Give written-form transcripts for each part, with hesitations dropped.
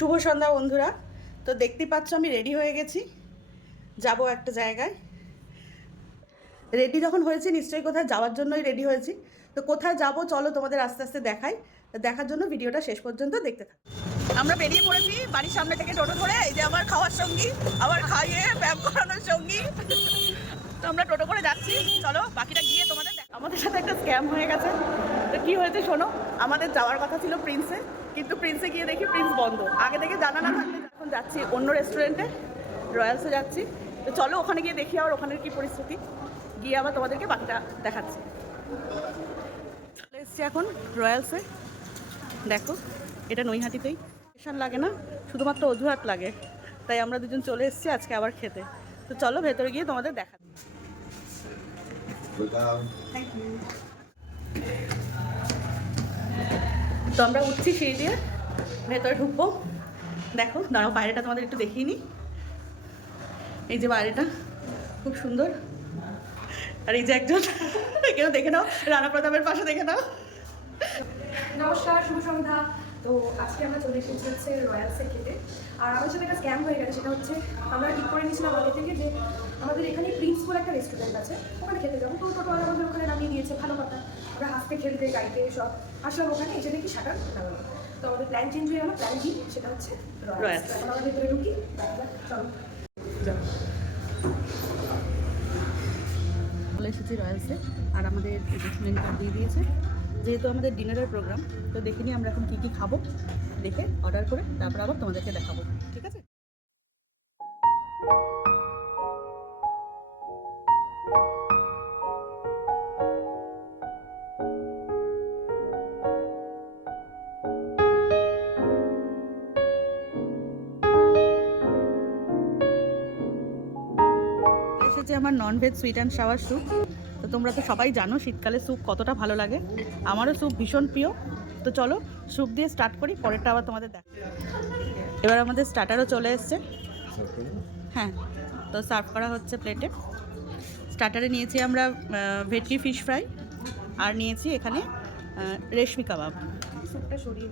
শুভ সন্ধ্যা বন্ধুরা। তো দেখতে পাচ্ছ আমি রেডি হয়ে গেছি, যাব একটা জায়গায়। রেডি যখন হয়েছি নিশ্চয়ই কোথায় যাওয়ার জন্যই রেডি হয়েছি। তো কোথায় যাব চলো তোমাদের আস্তে আস্তে দেখাই। দেখার জন্য ভিডিওটা শেষ পর্যন্ত দেখতে থাকো। আমরা বেরিয়ে পড়েছি বাড়ির সামনে থেকে টোটো ধরে। এই যে আমার খাওয়ার সঙ্গী, আবার খাইয়ে ব্যায়াম করানোর সঙ্গী। তো আমরা টোটো করে যাচ্ছি, চলো বাকিটা গিয়ে তোমাদের আমাদের সাথে একটা স্ক্যাম হয়ে গেছে। তো কী হয়েছে শোনো, আমাদের যাওয়ার কথা ছিল প্রিন্সে, কিন্তু প্রিন্সে গিয়ে দেখি প্রিন্স বন্ধ। আগে থেকে জানা না থাকলে এখন যাচ্ছি অন্য রেস্টুরেন্টে, রয়্যালসে যাচ্ছি। তো চলো ওখানে গিয়ে দেখি আবার ওখানের কী পরিস্থিতি, গিয়ে আবার তোমাদেরকে বাকিটা দেখাচ্ছি। চলে এসছি এখন রয়্যালসে। দেখো এটা নৈহাটিতেই, স্টেশন লাগে না, শুধুমাত্র অজুহাত লাগে। তাই আমরা দুজন চলে এসেছি আজকে আবার খেতে। তো চলো ভেতরে গিয়ে তোমাদের দেখা। Thank you. তো আমরা উঠছি সিঁড়ি দিয়ে, ভেতরে ঢুকবো। দেখো দাঁড়াও, বাইরেটা তোমাদের একটু দেখিয়ে নিই। এই যে বাইরেটা খুব সুন্দর। আর এই যে একজন, কেউ দেখে নাও, রানা প্রতাপের পাশে দেখে নাও। নমস্কার, শুভ সন্ধ্যা। তো আজকে আমরা চলে এসেছি হচ্ছে রয়্যালসে খেতে। আর আমাদের সাথে একটা স্ক্যাম হয়ে গেছে, সেটা হচ্ছে আমরা ঠিক করে নিয়েছিলাম আগে থেকে যে আমাদের এখানে প্রিন্স বলে একটা রেস্টুরেন্ট আছে, ওখানে খেতে যাবো। তো টোটোওয়ালা আমাদের ওখানে নামিয়ে দিয়েছে, ভালো কথা। আমরা হাসতে খেলতে গাইতে সব আসলাম ওখানে, এসে দেখি শাটার লাগানো। তো আমাদের প্ল্যান চেঞ্জ হয়ে গেল, প্ল্যান বি, সেটা হচ্ছে রয়্যালস। এখন আমরা ভেতরে ঢুকি, চলো চলে এসেছি রয়্যালসে। আর আমাদের মেনু কার্ড দিয়ে দিয়েছে, যেহেতু আমাদের ডিনারের প্রোগ্রাম। তো দেখে নিই আমরা এখন কী কী খাবো, দেখে অর্ডার করে তারপর আবার তোমাদেরকে দেখাবো, ঠিক আছে? এসেছে আমার nonveg sweet and sour soup. তো তোমরা তো সবাই জানো শীতকালে স্যুপ কতটা ভালো লাগে, আমারও স্যুপ ভীষণ প্রিয়। তো চলো স্যুপ দিয়ে স্টার্ট করি, পরেরটা আবার তোমাদের দেখ। এবার আমাদের স্টার্টারও চলে এসছে। হ্যাঁ, তো সার্ভ করা হচ্ছে প্লেটে। স্টার্টারে নিয়েছি আমরা ভেটকি ফিশ ফ্রাই, আর নিয়েছি এখানে রেশমি কাবাব। স্যুপটা সরিয়ে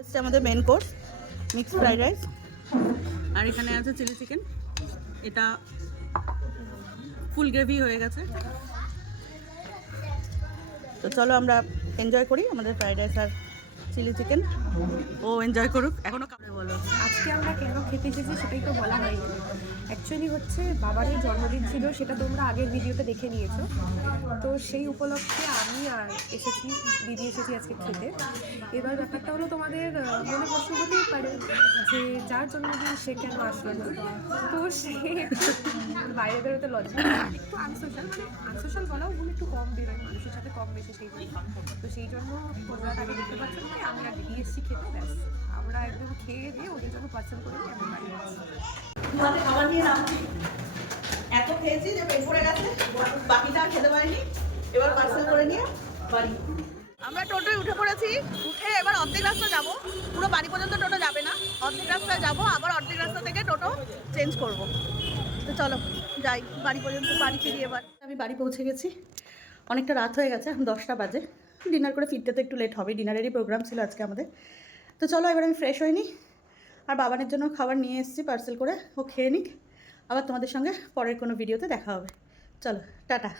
এসছে আমাদের main course, mixed fried rice. আর এখানে আছে চিলি চিকেন, এটা ফুল গ্রেভি হয়ে গেছে। তো চলো আমরা এনজয় করি আমাদের ফ্রাইড রাইস আর চিলি চিকেন। ও এনজয় করুক, এখনও কামড়ে বলো। আজকে আমরা কেন খেতে এসেছি সেটাই তো বলা হয়নি। অ্যাকচুয়ালি হচ্ছে বাবারই জন্মদিন ছিল, সেটা তোমরা আগের ভিডিওতে দেখে নিয়েছো। তো সেই উপলক্ষে আমি আর এসেছি, দিদি এসেছি আজকে খেতে। এবার ব্যাপারটা হলো তোমাদের মনে প্রশ্ন হতেই পারে যে যার জন্মদিন সে কেন আসলো না। তো সে বাইরে বেরোতে লজ্জা, একটু আনসোশাল, মানে আনসোশাল বলাও ভুল, একটু কম বেরোয় মানুষের সাথে, কম বেশি সেই জন্য। তো সেই জন্য তোমরা তাকে দেখতে পাচ্ছ না, আমি আর দিদি এসেছি খেতে, ব্যাস। আমরা একদম খেয়ে দিয়ে ওদের জন্য পার্সেল করে নিয়ে আমি বাড়ি যাচ্ছি। তোমাদের খাবার নিয়ে নামছি, এত খেয়েছি যে পেট ভরে গেছে, বাকিটা আর খেতে পারিনি। এবার পার্সেল করে নিয়ে বাড়ি। আমরা টোটোয় উঠে পড়েছি, উঠে এবার অর্ধেক রাস্তা যাব। পুরো বাড়ি পর্যন্ত টোটো যাবে না, অর্ধেক রাস্তায় যাব, আবার অর্ধেক রাস্তা থেকে টোটো চেঞ্জ করব। তো চলো যাই বাড়ি পর্যন্ত, বাড়ি ফিরি। এবার আমি বাড়ি পৌঁছে গেছি, অনেকটা রাত হয়ে গেছে, এখন 10টা বাজে। ডিনার করে ফিরতে তো একটু লেট হবে, ডিনারেরই প্রোগ্রাম ছিল আজকে আমাদের। তো চলো এবার আমি ফ্রেশ হইনি, আর বাবানের জন্য খাবার নিয়ে এসেছি পার্সেল করে, ও খেয়ে নিক। আবার তোমাদের সঙ্গে পরের কোনো ভিডিওতে দেখা হবে। চলো টাটা।